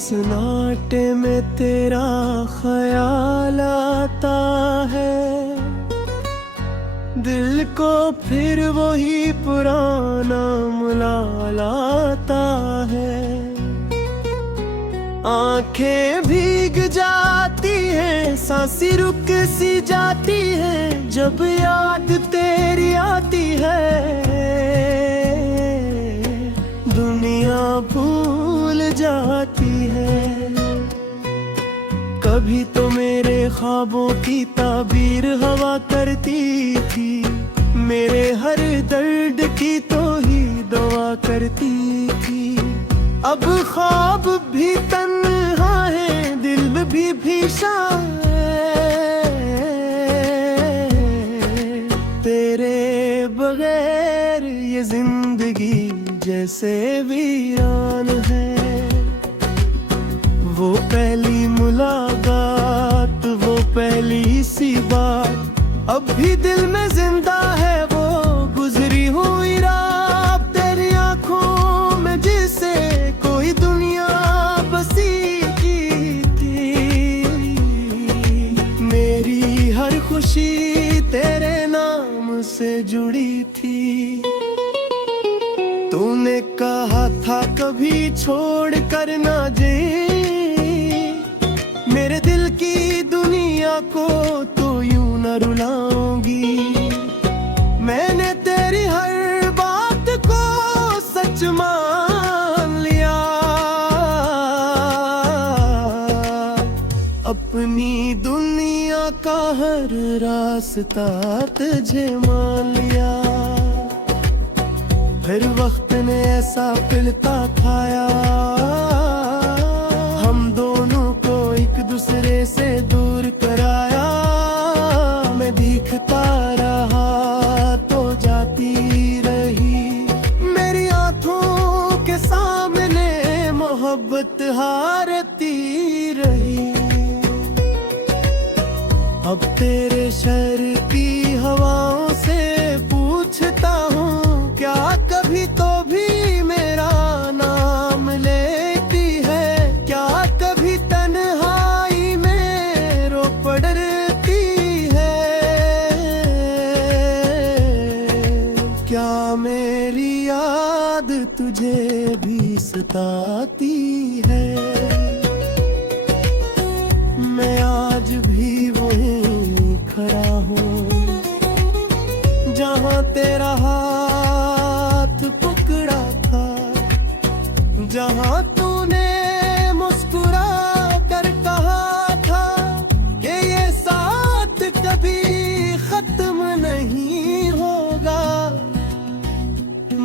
सन्नाटे में तेरा ख्याल आता है, दिल को फिर वही पुराना मलाल आता है। आंखें भीग जाती हैं, सांसें रुक सी जाती हैं, जब याद तेरी आती है। दुनिया भूल जाती है। कभी तो मेरे ख्वाबों की ताबीर हवा करती थी, मेरे हर दर्द की तो ही दवा करती थी। अब ख्वाब भी तन्हा है, दिल भी भीषण है, तेरे बगैर ये जिंदगी जैसे वीरान है। वो पहली मुलाकात, वो पहली सी बात, अब भी दिल में जिंदा है वो गुजरी हुई रात। तेरी आंखों में जिसे कोई दुनिया बसी की थी, मेरी हर खुशी तेरे नाम से जुड़ी थी। तूने कहा था कभी छोड़ कर ना जे, मेरे दिल की दुनिया को तो यूं न रुलाऊंगी। मैंने तेरी हर बात को सच मान लिया, अपनी दुनिया का हर रास्ता तुझे मान लिया। फिर वक्त ने ऐसा पिलता खाया, हम दोनों को एक दूसरे से दूर कराया। मैं दिखता रहा तो जाती रही, मेरी आंखों के सामने मोहब्बत हारती रही। अब तेरे शहर की हवाओं से पूछता हूँ, क्या कभी तो भी मेरा नाम लेती है? क्या कभी तन्हाई में रो पड़ती है? क्या मेरी याद तुझे भी सताती है? मैं आज भी वहीं खड़ा हूँ जहाँ तेरा हाथ पकड़ा था, जहाँ तूने मुस्कुरा कर कहा था कि ये साथ कभी खत्म नहीं होगा।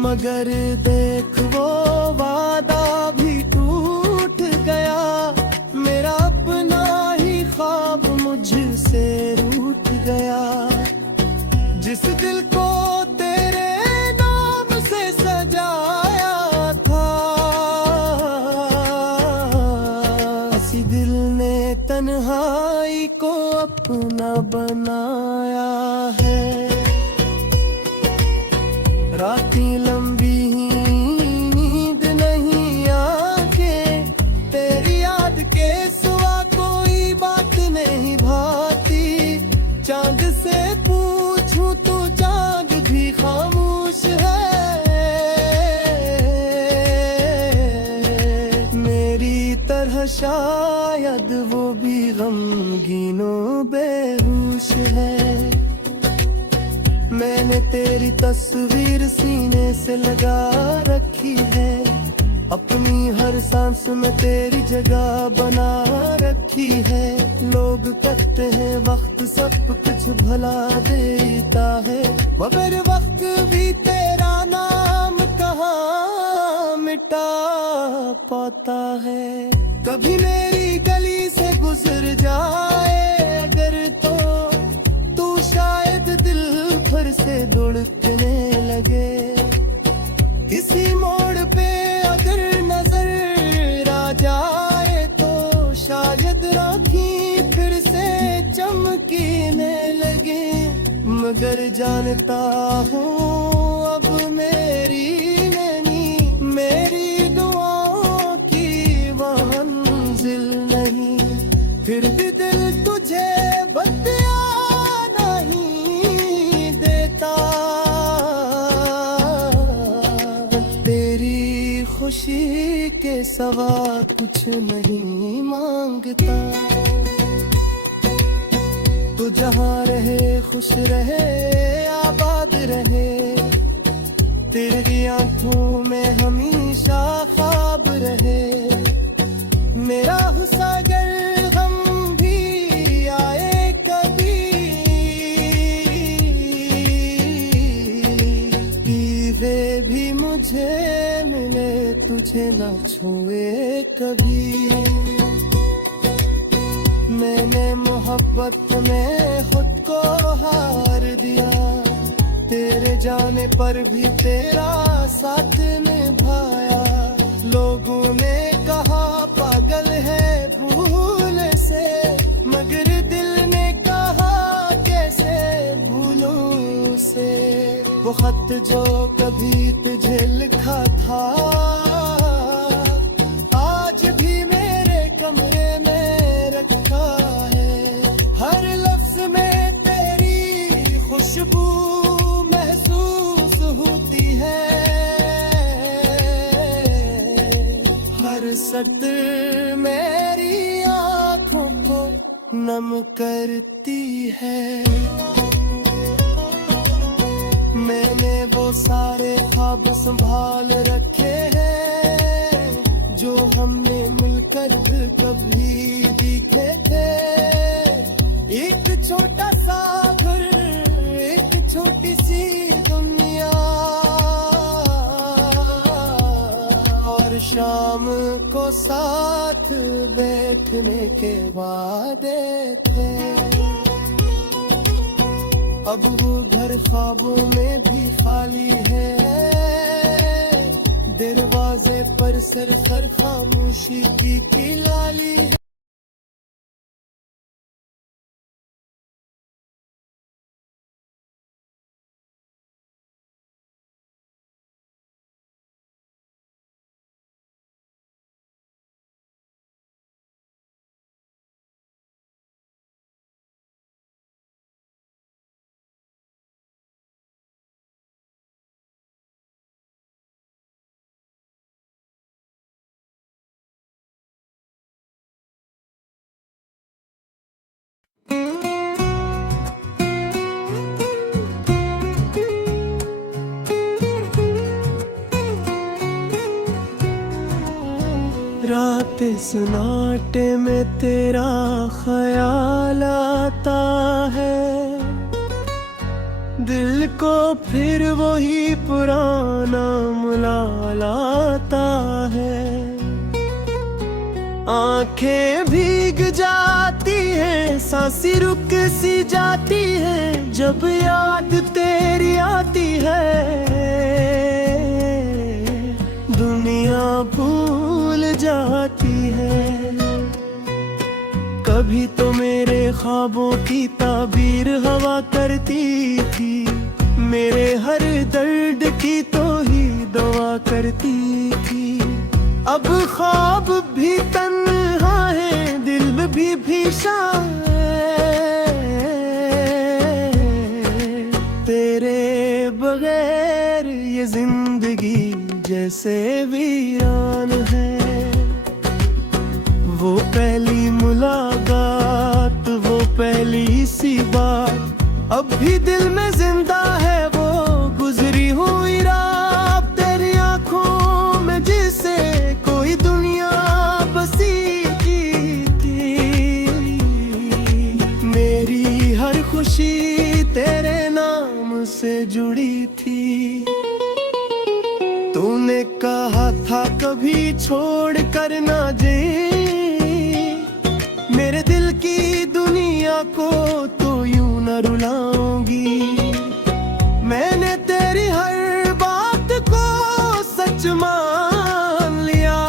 मगर देख वो वादा भी टूट गया, मेरा अपना ही ख्वाब मुझसे रूठ गया। जिस दिल को तेरे नाम से सजाया था, इसी दिल ने तन्हाई को अपना बनाया है। रातें लंबी नींद नहीं आके, तेरी याद के सिवा कोई बात नहीं भाती। चांद से पूछूं तो चांद भी खामोश है, मेरी तरह शायद वो भी गमगीनो बेहोश है। मैंने तेरी तस्वीर सीने से लगा रखी है, अपनी हर सांस में तेरी जगह बना रखी है। लोग कहते हैं वक्त सब कुछ भला देता है, मगर वक्त भी तेरा नाम कहाँ मिटा पाता है। कभी मेरी गली से गुजर जाए अगर तो तू शायद दिल भर से धड़कने लगे। किसी मोड़ पे अगर नजर आ जाए तो शायद राखी फिर से चमकीने लगे। मगर जानता हूँ अब मेरी नहीं, मेरी दुआओं की वहन फिर भी दिल तुझे बतिया नहीं देता। तेरी खुशी के सवा कुछ नहीं मांगता। तू जहाँ रहे खुश रहे आबाद रहे, तेरी आंखों में हमेशा ख्वाब रहे। मेरा सागर गम भी आए कभी, दीवे भी मुझे मिले तुझे न छुए कभी। मैंने मोहब्बत में खुद को हार दिया, तेरे जाने पर भी तेरा साथ निभाया। लोगों ने कहा पागल है भूल से, मगर दिल ने कहा कैसे भूलूं उसे। वो खत जो कभी तुझे लिखा था आज भी मेरे कमरे में रखा है। हर लफ्ज में तेरी खुशबू महसूस होती है, हर सत्र मेरी आँखों को नम करती है। मैंने वो सारे ख्वाब संभाल रखे हैं जो हमने मिलकर भी कभी दिखे थे। एक छोटा सा घर, एक छोटी सी दुनिया, और शाम को साथ बैठने के वादे थे। अब वो घर ख्वाबों में भी खाली है, दरवाजे पर सर खामोशी की लाली है। रात सन्नाटे में तेरा ख्याल आता है, दिल को फिर वही पुराना मलाल आता है। आंखें भीग जाती हैं, सांसें रुक सी जाती हैं, जब याद तेरी आती है। दुनिया भूल जाती है। कभी तो मेरे ख्वाबों की ताबीर हवा करती थी, मेरे हर दर्द की तो ही दुआ करती थी। अब ख्वाब भी तन्हा है, दिल भी भीषण है, तेरे बगैर ये जिंदगी जैसे वीरान है। वो पहली मुलाकात, वो पहली सी बात, अब भी दिल में जिंदा है वो गुजरी हुई रात। तेरी आंखों में जिसे कोई दुनिया बसी की थी, मेरी हर खुशी तेरे नाम से जुड़ी थी। तूने कहा था कभी छोड़ कर ना जे, मेरे दिल की दुनिया को तो यूं न रुलाऊंगी। मैंने तेरी हर बात को सच मान लिया,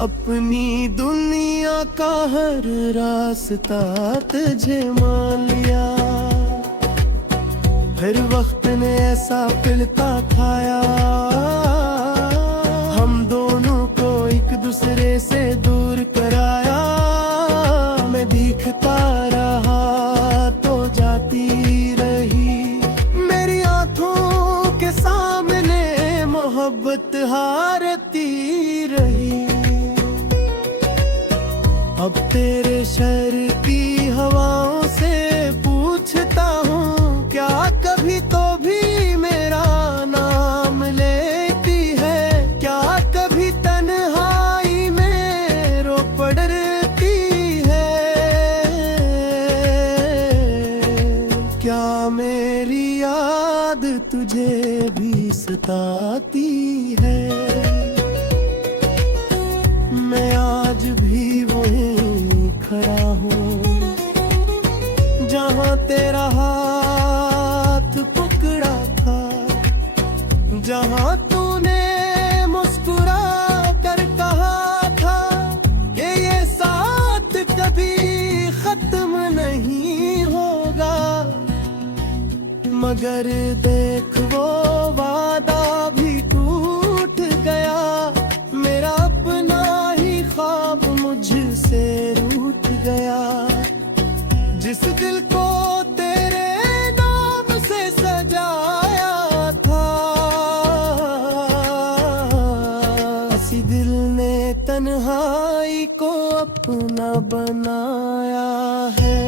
अपनी दुनिया का हर रास्ता तुझे मान लिया। फिर वक्त ने ऐसा पिलता खाया, हम दोनों को एक दूसरे नजरे से दूर कराया, मैं दिखता रहा तो जाती रही। मेरी आंखों के सामने मोहब्बत हारती रही। अब तेरे शहर की हवाओं से पूछता हूँ, क्या कभी तो भी मेरा नाम लेती है? क्या कभी तन्हाई में रो पड़ती है? क्या मेरी याद तुझे भी सताती है? मैं आज भी वहीं खड़ा हूँ जहाँ तेरा हाथ पकड़ा था, जहाँ तूने मुस्कुरा कर कहा था कि ये साथ कभी खत्म नहीं होगा। मगर देख वो वादा भी टूट गया, मेरा अपना ही ख्वाब मुझसे रूठ गया। जिस दिल को तेरे नाम से सजाया था, इसी दिल ने तन्हाई को अपना बनाया है।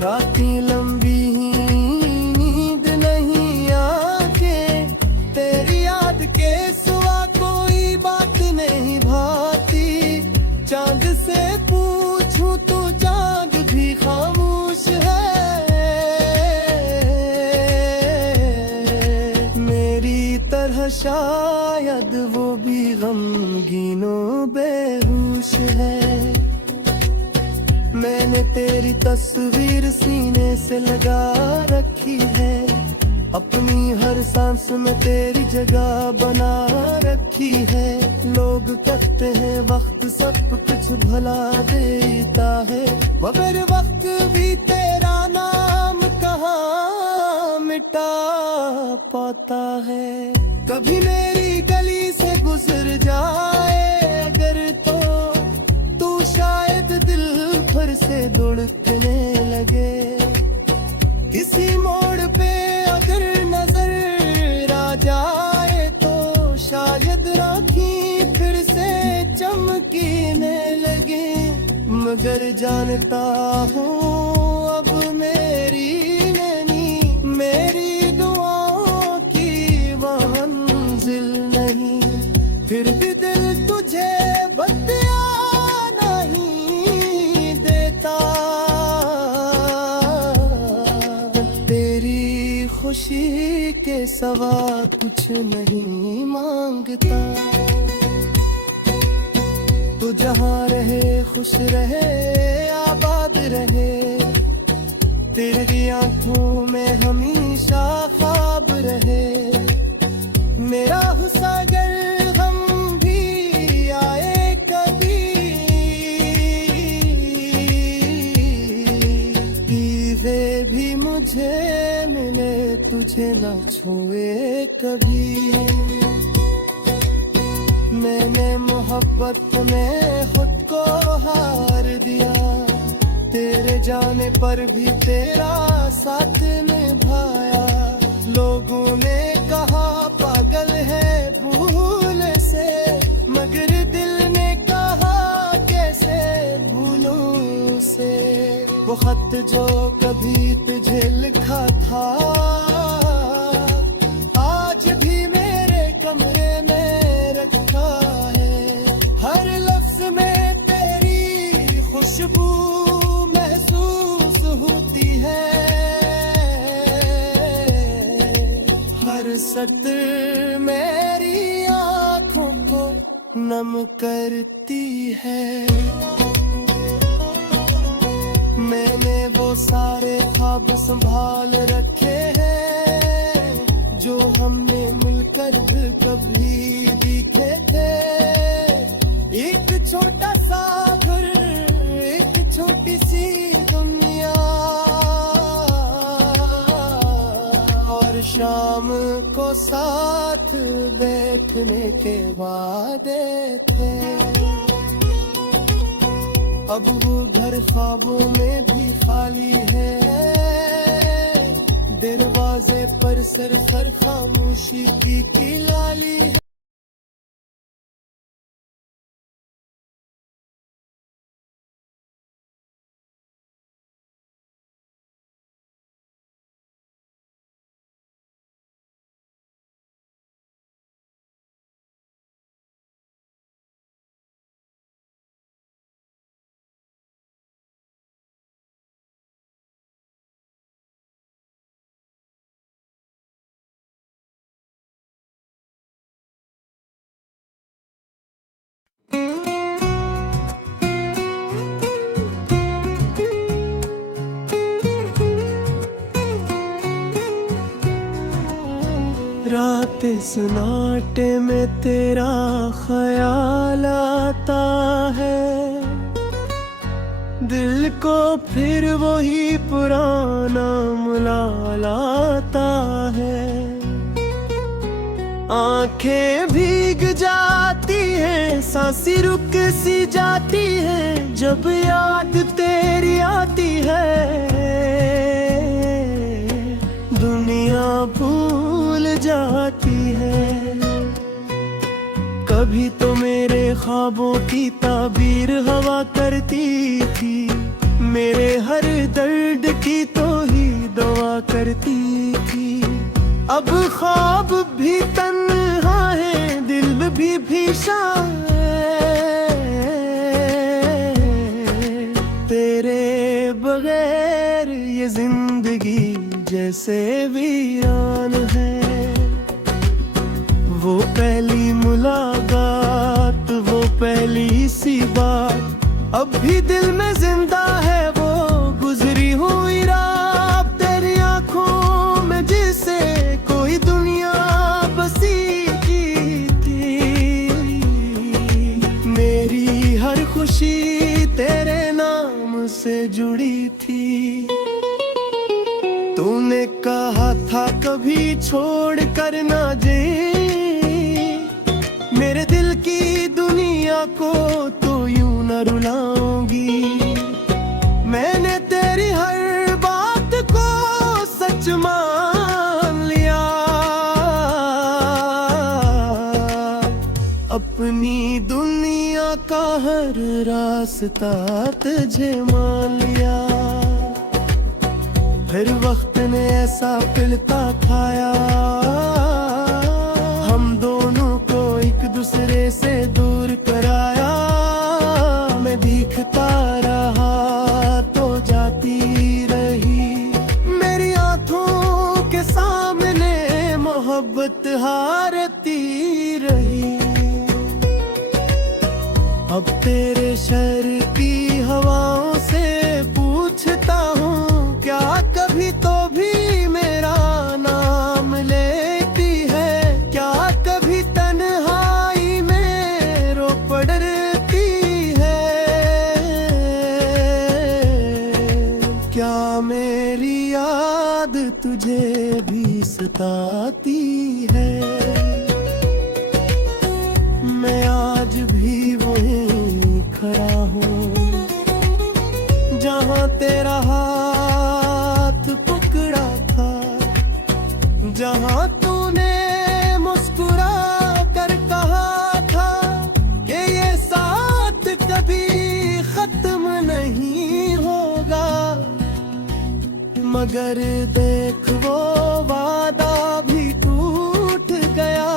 रातें लंबी ही नींद नहीं आके, तेरी याद के सिवा कोई बात नहीं भाती। चांद से पूछूं तो चांद भी खामोश है। मेरी तरह शायद वो भी गमगीनो बेहोश है। मैंने तेरी तस्वीर सीने से लगा रखी है, अपनी हर सांस में तेरी जगह बना रखी है। लोग कहते हैं वक्त सब कुछ भुला देता है, मगर वक्त भी तेरा नाम कहाँ मिटा पाता है। कभी मेरी गली से गुजर जाए अगर तो तू शायद दिल भर से धड़कने लगे। किसी मोड़ पे अगर नजर आ जाए तो शायद राखी फिर से चमकीने लगे। मगर जानता हूँ अब मेरी नैनी मेरी दुआओं की मंजिल नहीं। फिर भी दिल तुझे बदला नहीं देता, तेरी खुशी के सवा कुछ नहीं मांगता। तू जहाँ रहे खुश रहे आबाद रहे, तेरी आंखों में हमेशा ख्वाब रहे। मेरा हुस्न हम भी आए कभी, दीवे भी मुझे मिले तुझे न छुए कभी। मैंने मोहब्बत में खुद को हार दिया, तेरे जाने पर भी तेरा साथ निभाया। लोगों ने कहा पागल है भूल से, मगर दिल ने कहा कैसे भूलूं उसे। वो खत जो कभी तुझे लिखा था आज भी मेरे कमरे में रखा है। हर लफ्ज में तेरी खुशबू महसूस होती है, हर सतर मेरी आँखों को नम करती है। मैंने वो सारे ख्वाब संभाल रखे हैं जो हमने मिलकर कभी दिखे थे। एक छोटा सा घर, एक छोटी सी दुनिया, और शाम शाम को साथ बैठने के वादे थे, अब वो घर ख्वाबों में भी खाली है। दरवाजे पर सरसर खामोशी की लाली है। रात सन्नाटे में तेरा ख्याल आता है, दिल को फिर वही पुराना मलाल आता है। आंखें भीग जाती हैं, सांसें रुक सी जाती हैं, जब याद तेरी आती है। दुनिया भूल जाती है। कभी तो मेरे ख्वाबों की ताबीर हवा करती थी, मेरे हर दर्द की तो ही दुआ करती थी। अब ख्वाब भी तन्हा है, दिल भी भीषण है। तेरे बगैर ये जिंदगी जैसे वीरान है। वो पहली मुलाकात, वो पहली सी बात, अब भी दिल में जिंदा है। वो गुजरी हुई रात तेरी आंखों में, जिसे कोई दुनिया बसी की थी। मेरी हर खुशी तेरे नाम से जुड़ी थी। तूने कहा था कभी छोड़ कर ना जे, मेरे दिल की दुनिया को तो यूं न रुलाऊंगी। मैंने तेरी हर बात को सच मान लिया, अपनी दुनिया का हर रास्ता तुझे मान लिया। फिर वक्त ने ऐसा पिलता खाया, हम दोनों को एक दूसरे से दूर कराया। मैं दिखता रहा तो जाती रही, मेरी आंखों के सामने मोहब्बत हारती रही। अब तेरे शहर की हवाओं से पूछता हूँ, क्या कभी तो भी मेरा नाम लेती है? क्या कभी तन्हाई में रो पड़ती है? क्या मेरी याद तुझे भी सताती है? मैं आज भी वहीं खड़ा हूँ जहाँ तेरा हाथ पकड़ा था, जहाँ तूने मुस्कुरा कर कहा था कि ये साथ कभी खत्म नहीं होगा। मगर देख वो वादा भी टूट गया,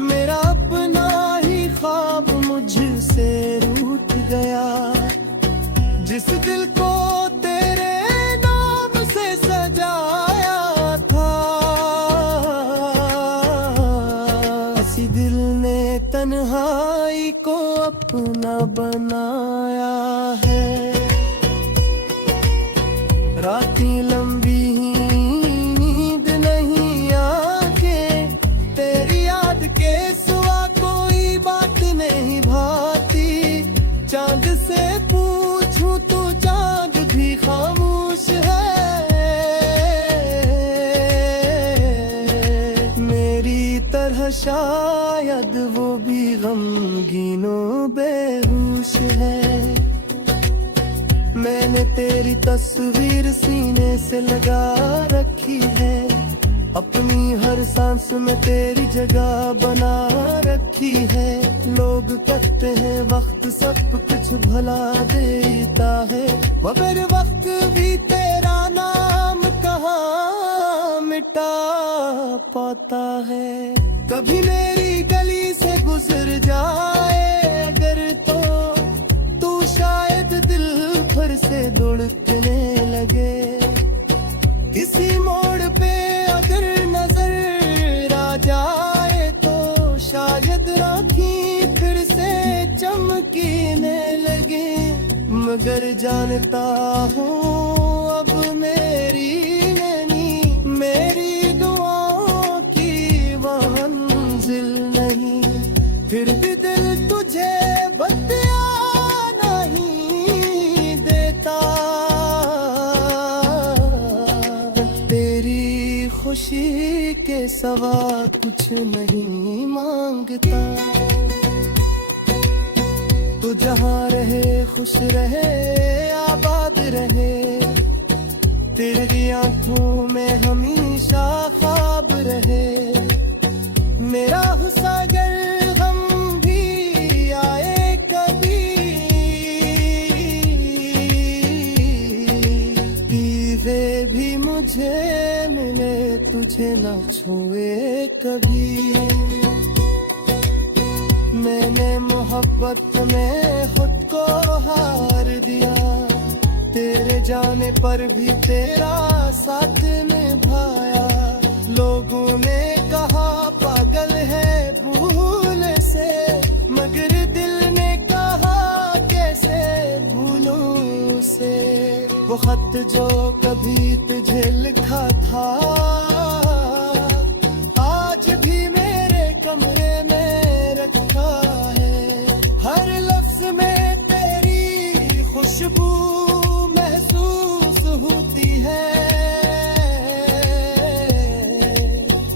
मेरा अपना ही ख्वाब मुझसे रूठ गया। जिस दिल को तेरे नाम से सजाया था, इसी दिल ने तन्हाई को अपना बनाया है। रातें लंबी नींद नहीं आके, तेरी याद के सिवा कोई बात नहीं भाती। चांद से पूछूं तो चांद भी खामोश है। शायद वो भी गमगीनों बेहोश है। मैंने तेरी तस्वीर सीने से लगा रखी है, अपनी हर सांस में तेरी जगह बना रखी है। लोग कहते हैं वक्त सब कुछ भुला देता है, मगर वक्त भी तेरा नाम कहाँ मिटा पाता है। कभी मेरी गली से गुजर जाए अगर तो तू शायद दिल भर से धड़कने लगे। किसी मोड़ पे अगर नजर आ जाए तो शायद राखी फिर से चमकीने लगे। मगर जानता हूँ अब मेरी नैनी मेरी दुआओं की वह मंजिल नहीं। फिर भी दिल तुझे बतिया नहीं देता, तेरी खुशी के सवा कुछ नहीं मांगता। तू जहाँ रहे खुश रहे आबाद रहे, तेरी आंखों में हमेशा ख्वाब रहे। मेरा हुस्न गम भी आए कभी, पीवे भी मुझे मिले तुझे न छुए कभी। मैंने मोहब्बत में खुद को हार दिया, तेरे जाने पर भी तेरा साथ निभाया। लोगों ने कहा पागल है भूल से, मगर दिल ने कहा कैसे भूलूं उसे। वो खत जो कभी तुझे लिखा था आज भी मेरे कमरे में रखा है। हर लफ्ज में तेरी खुशबू महसूस होती है,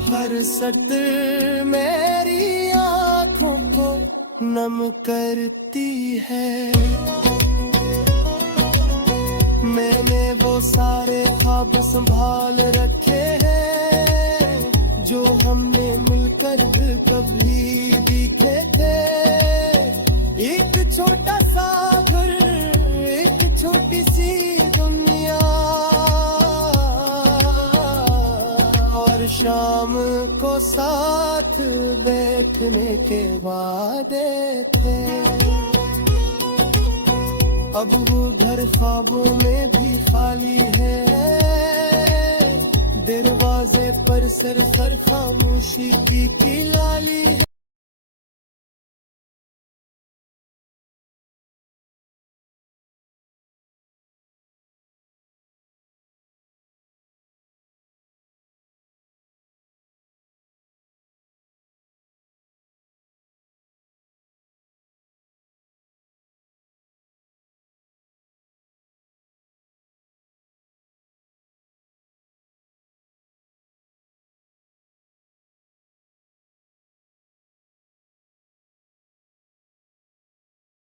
हर सतर मेरी आंखों को नम करती है। मैंने वो सारे ख्वाब संभाल रखे हैं जो हमने मिलकर कभी दिखे थे। एक छोटा सा घर, एक छोटी सी दुनिया, और शाम को साथ बैठने के वादे थे। अब वो घर ख्वाबों में भी खाली है, दरवाजे पर सर खामोशी की लाली है।